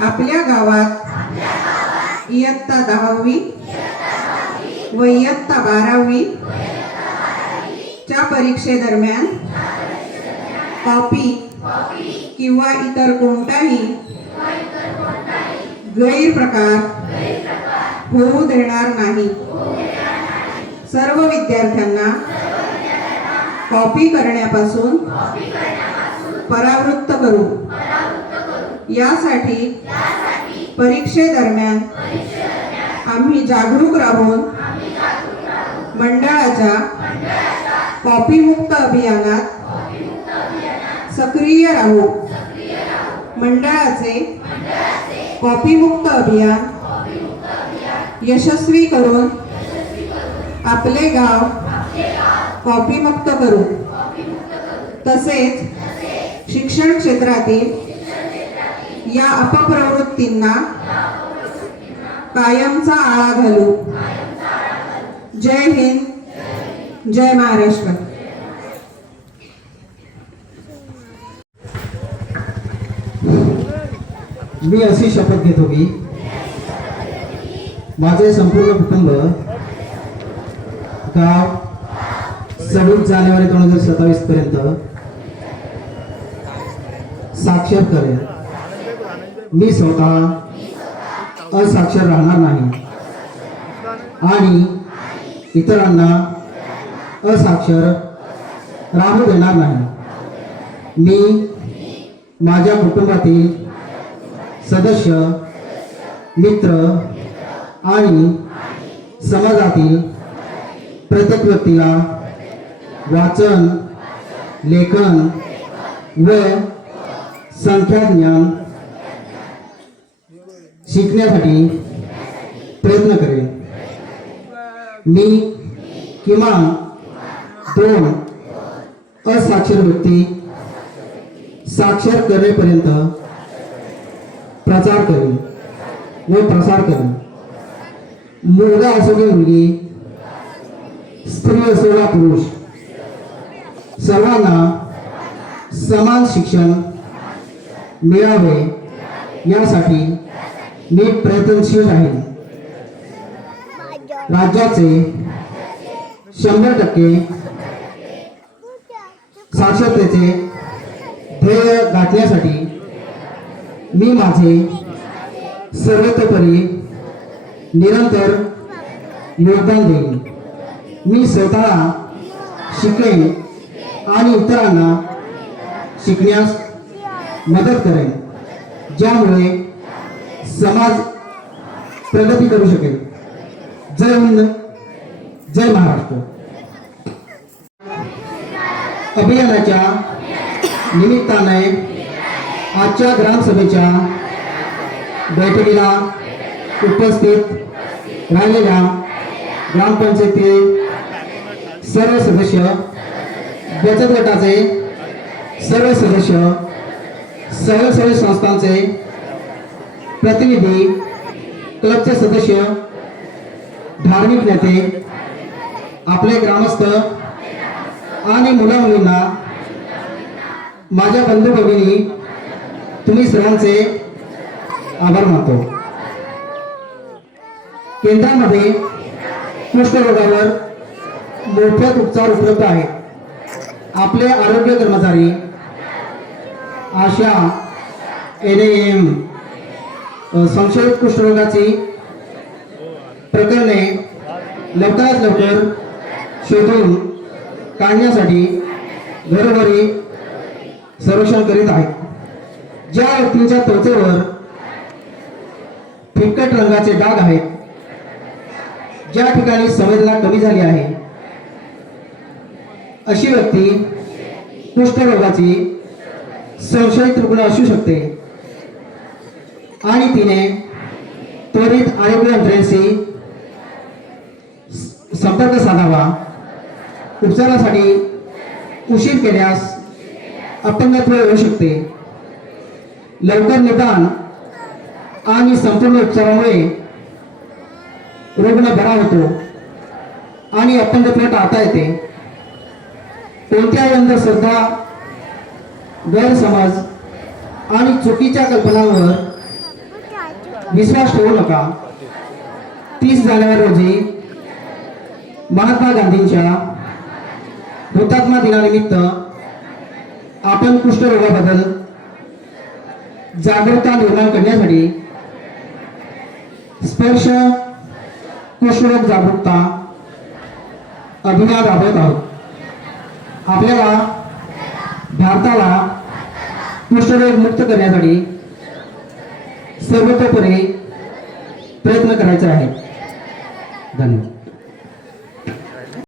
आपल्या गावात इयत्ता 10वी व इयत्ता 12वी च्या परीक्षेदरम्यान कॉपी किंवा इतर कोणताही गैरप्रकार होऊ देणार नाही। सर्व विद्यार्थ्यांना कॉपी करण्यापासून परावृत्त करू। यासाठी परीक्षेदरम्यान आम्ही जागरूक राहून मंडळाच्या कॉपी मुक्त अभियानात सक्रिय राहू। मंडळाचे कॉपी मुक्त अभियान यशस्वी करून आपले गाव कॉपी मुक्त करू। तसेच शिक्षण क्षेत्रातील या अपप्रवृत्तींना कायमचा आळा घालू। जय हिंद, जय महाराष्ट्र। मी अशी शपथ घेतो की माझे संपूर्ण कुटुंब गाव 26 जानेवारी 2027 पर्यंत साक्षर करेल। मी स्वतः असाक्षर राहणार नाही आणि इतरांना असाक्षर राहू देणार नाही. मी माझ्या कुटुंबातील सदस्य, मित्र आणि समाजातील प्रत्येक व्यक्तीला वाचन, लेखन व संख्याज्ञान शिकण्यासाठी प्रयत्न करेन. मी किमान 2 असाक्षर व्यक्ती साक्षर करेपर्यंत प्रचार करेन व प्रसार करेन. मुलगा असो की मुलगी, स्त्री असो वा पुरुष, सर्वांना समान शिक्षण मिळावे यासाठी मी प्रयत्नशील राहीन. राज्याचे 100% साक्षरतेचे ध्येय गाठण्यासाठी मी माझे सर्वतोपरी निरंतर योगदान देईन. मी स्वतः शिकेन आणि इतरांना शिकण्यास मदत करेन, ज्यामुळे समाज प्रगती करू शकेल. जय हिंद, जय महाराष्ट्र. अभियानाच्या निमित्ताने आजच्या ग्रामसभेच्या बैठकीला उपस्थित राहिलेल्या ग्रामपंचायतीतील सर्व सदस्य, बचत गटाचे सर्व सदस्य, स्वयंसेवी संस्थांचे प्रतिनिधी, क्लबचे सदस्य, धार्मिक नेते, आपले ग्रामस्थ आणि मुला मुलींना, माझ्या बंधू भगिनी, तुम्ही सर्वांचे आभार मानतो. केंद्रामध्ये कुष्ठरोगावर मोफत उपचार उपलब्ध आहेत. आपले आरोग्य कर्मचारी, आशा, NAM संशयित कुष्ठरोगाची प्रकरणे लवकरात लवकर शोधून काढण्यासाठी घरोघरी सर्वेक्षण करीत आहेत. ज्या व्यक्तींच्या त्वचेवर फिकट रंगाचे डाग आहेत, ज्या ठिकाणी संवेदना कमी झाली आहे, अशी व्यक्ती कुष्ठरोगाची संशयित रुग्ण असू शकते आणि तिने त्वरित आरोग्य यंत्रणेशी संपर्क साधावा. उपचारासाठी उशीर केल्यास अपंगत्व येऊ शकते. लवकर निदान आणि संपूर्ण उपचारामुळे रुग्ण बरा होतो आणि अपंगत्व टाळता येते. कोणत्याही अंधश्रद्धा, गैरसमज आणि चुकीच्या कल्पनांवर विश्वास ठेवू नका. 30 जानेवारी रोजी महात्मा गांधींच्या हुतात्मा दिनानिमित्त आपण कुष्ठरोगाबद्दल जागरूकता निर्माण करण्यासाठी स्पर्श कुष्ठरोग जागरूकता अभियान राबवत आहोत. आपल्याला भारताला कुष्ठरोग मुक्त करण्यासाठी सर्वतोपरी प्रयत्न करायचे आहे. धन्यवाद.